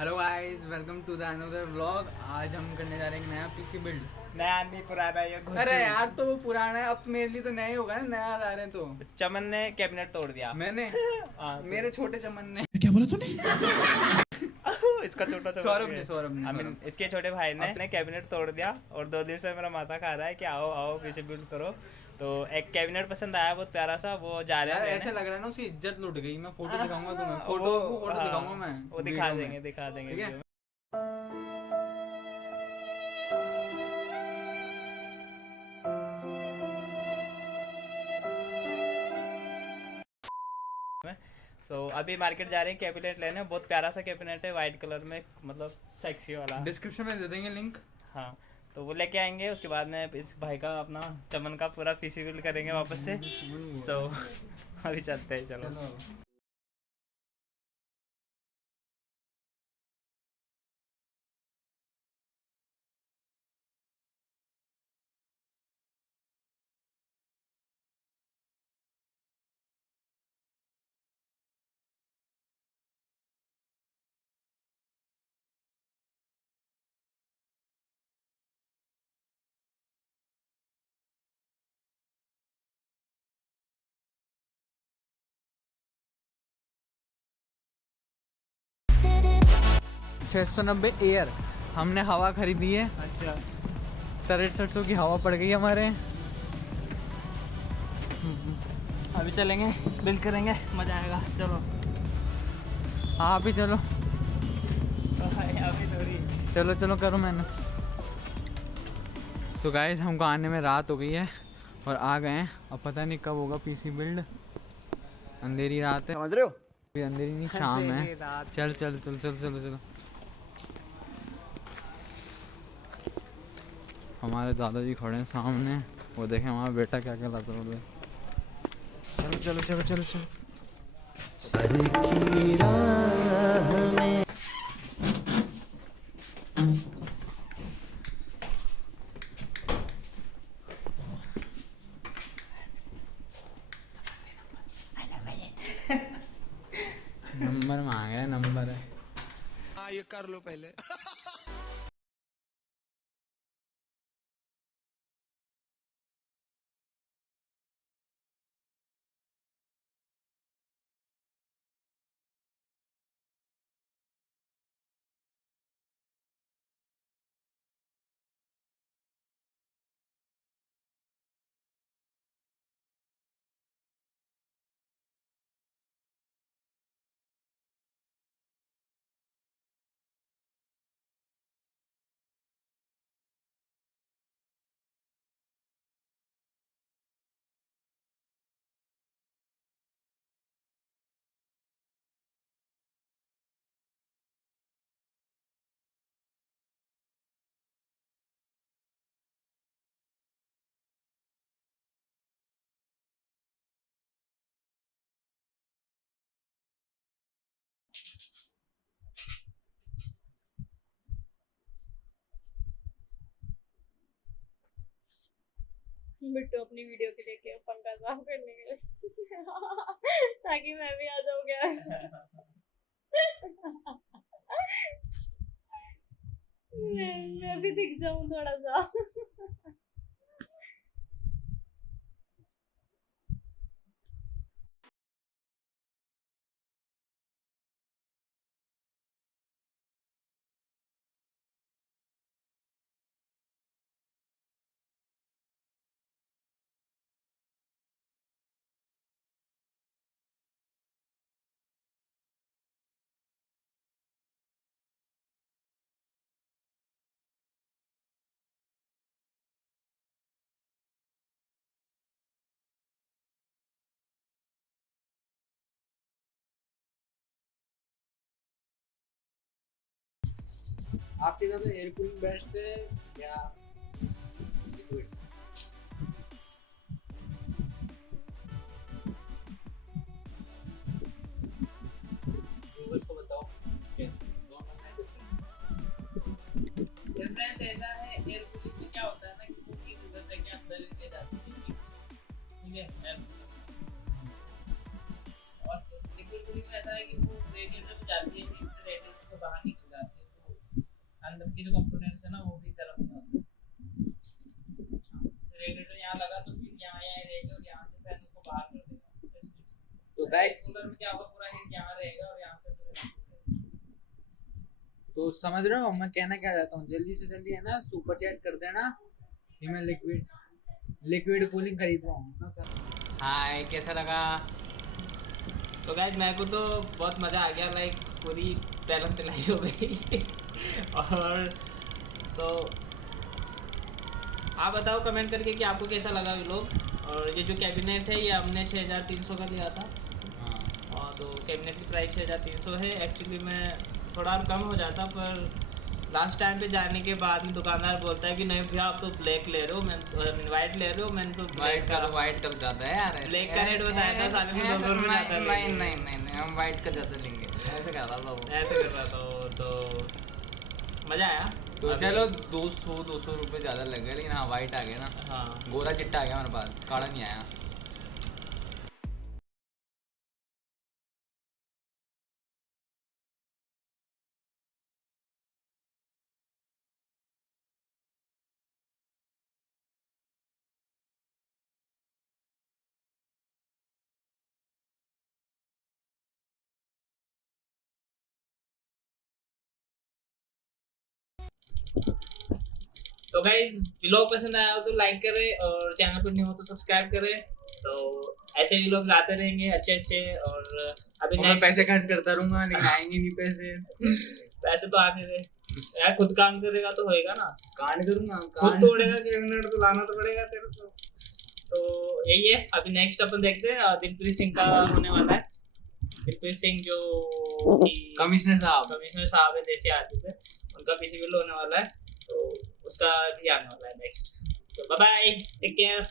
Hello guys, welcome to the another vlog. आज हम करने जा रहे हैं नया पीसी बिल्ड। नया नहीं पुराना ये अरे यार, तो वो पुराना है, अब मेरे लिए तो नया ही होगा ना, नया ला रहे हैं तो। चमन ने कैबिनेट तोड़ दिया। मैंने हाँ, मेरे छोटे चमन ने। क्या बोला तूने? इसका छोटा चमन सौरभ भी ने है। सौरभ ने I mean, सौरभ। इसके छोटे भाई ने अपने कैबिनेट तोड़ दिया और 2 दिन से मेरा माथा खा रहा है कि आओ आओ पीछे बिल्ड करो। तो एक कैबिनेट पसंद आया बहुत प्यारा सा, वो जा रहे यार हैं ऐसे लेने। लग रहा है ना, उसकी इज्जत लुट गई। मैं फोटो हाँ, दिखाऊंगा तुम्हें, वो फोटो हाँ, दिखाऊंगा मैं वो वीडियो में। दिखा देंगे ठीक है। वीडियो में। तो अभी मार्केट जा रहे हैं कैबिनेट लेने। बहुत प्यारा सा कैबिनेट है, वाइट कलर में, मतलब सेक्सी वाला। डिस्क्रिप्शन में दे देंगे लिंक। हाँ, तो वो लेके आएंगे। उसके बाद में इस भाई का अपना चमन का पूरा पीसी बिल्ड करेंगे वापस से। सो अभी चलते हैं, चलो। चलो। 690 एयर हमने हवा खरीदी है। अच्छा, 6300 की हवा पड़ गई हमारे। अभी चलेंगे, बिल्ड करेंगे, मजा आएगा। चलो। आप भी चलो। अभी थोड़ी। चलो चलो करो मैंने। तो गाइस, हमको आने में रात हो गई है और आ गए हैं। अब पता नहीं कब होगा पीसी बिल्ड। अंधेरी रात है, समझ रहे हो? अभी अंधेरी नहीं, शाम है। चल चल चल चल चलो चलो। हमारे दादाजी खड़े हैं सामने, वो देखें हमारा बेटा क्या क्या लाता है उधर। चलो चलो चलो चलो चलो। नंबर मांगा है, नंबर है। हाँ, ये कर लो पहले। बिट्टू अपनी वीडियो के लिए के पंखा साफ करने के लिए ताकि मैं भी आ जाऊँ क्या। मैं भी दिख जाऊं थोड़ा सा। आपके हिसाब से एयर कूलिंग बेस्ट है या लिक्विड? व्यूअर्स को बताओ कि दोनों में डिफरेंस ऐसा है। एयर कूलिंग में क्या होता है ना कि वो चीज उधर से के अंदर ले जाती है, ठीक है। और लिक्विड कूलिंग में ऐसा है कि वो रेडिएटर में जाती है, रेडिएटर से बाहर निकल जाती है। बाकी जो कंपोनेंट्स है ना वो भी गर्म हो जाते हैं। रेडिएटर यहाँ लगा तो फिर यहाँ रहेगा और यहाँ से फैन उसको बाहर कर देगा। तो गाइस कूलर में क्या होगा, पूरा हीट यहाँ रहेगा और यहाँ से तो समझ रहे हो मैं कहना क्या चाहता हूँ, जल्दी से जल्दी है ना सुपर चैट कर देना कि मैं लिक्विड कूलिंग खरीदवाऊँ। हाय कैसा लगा? तो गाइस मेरे को तो बहुत मज़ा आ गया, लाइक पूरी पैलम पिलाई हो गई और सो आप बताओ कमेंट करके कि आपको कैसा लगा व्लॉग। और ये जो कैबिनेट है ये हमने 6300 का लिया था। हाँ और तो कैबिनेट की प्राइस 6300 है। एक्चुअली में थोड़ा और कम हो जाता, पर लास्ट टाइम पे जाने के बाद में दुकानदार बोलता है कि नहीं भैया आप तो ब्लैक ले रहे हो, मैं वाइट ले रहे हो, मैंने तो वाइट का जाता है यार, ब्लैक का रेट बताया था साले में 200 रुपये जाता है। नहीं हम वाइट का ज्यादा लेंगे, ऐसे कर रहा था वो। ऐसे कर रहा था वो, तो मज़ा आया। तो चलो 200 रुपये ज़्यादा लग गए, लेकिन हाँ वाइट आ गया ना। हाँ गोरा चिट्टा आ गया हमारे पास, काला नहीं आया। तो गाइज व्लॉग पसंद आया हो तो लाइक करें और चैनल पर न्यू हो तो सब्सक्राइब करें। तो ऐसे व्लॉग्स आते रहेंगे अच्छे और अभी मैं पैसे खर्च करता रहूंगा लेकिन आएंगे नहीं पैसे। पैसे तो आने दे यार, खुद काम करेगा तो होएगा ना। कांड करूंगा, खुद तोड़ेगा कैबिनेट तो लाना तो पड़ेगा तेरे को। तो यही है, अभी नेक्स्ट अपन देखते हैं दिलप्रीत सिंह का होने वाला है। दिलप्रीत सिंह जो कमिश्नर साहब है देसी आदमी पे, उनका पीसी बिल होने वाला है, तो उसका भी आने वाला है नेक्स्ट। तो बाय बाय, टेक केयर।